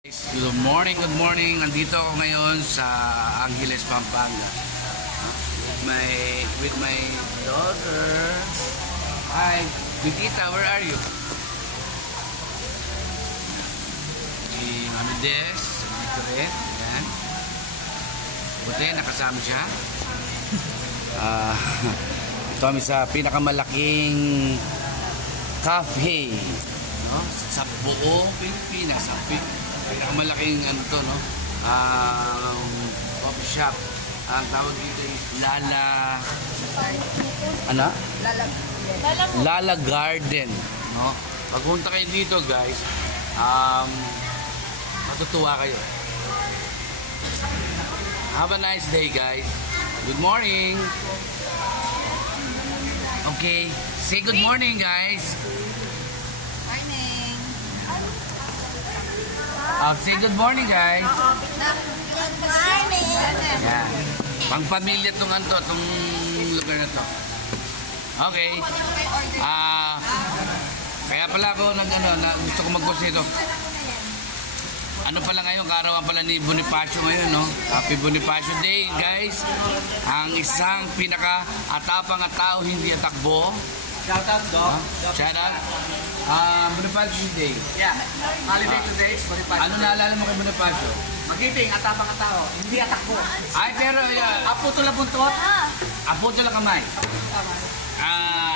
Good morning, good morning. Nandito ako ngayon sa Angeles, Pampanga. With my daughter. Hi, Nikita, where are you? Si Mami Des, dito rin. Ayan. Buti, nakasama siya. Ito kami sa pinakamalaking cafe, no? Sa buong Pilipinas. Pinakamalaking ano to, no? Coffee shop. Ang tawag dito is Lala Garden, no? Pagpunta kayo dito, guys, matutuwa kayo. Have a nice day, guys. Good morning. Okay, say good morning, guys. Say good morning, guys. Good morning. Yan. Pang-pamilya itong lugar na to. Okay. Kaya pala ako gusto ko mag-post nito. Ano pala ngayon, kaarawan pala ni Bonifacio ngayon, no? Happy Bonifacio Day, guys. Ang isang pinaka-atapang at tao hindi atakbo. Shout out, Doc. Shout out. Bonifacio Day. Yeah. Holiday today is Bonifacio. Ano naalala mo kay Bonifacio? Magiting, atapang tao. Hindi atakbo. Ay, pero Apo tula buntot. apo lang kamay.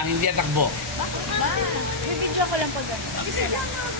Hindi atakbo. Ba? May video ko lang pag gano'n.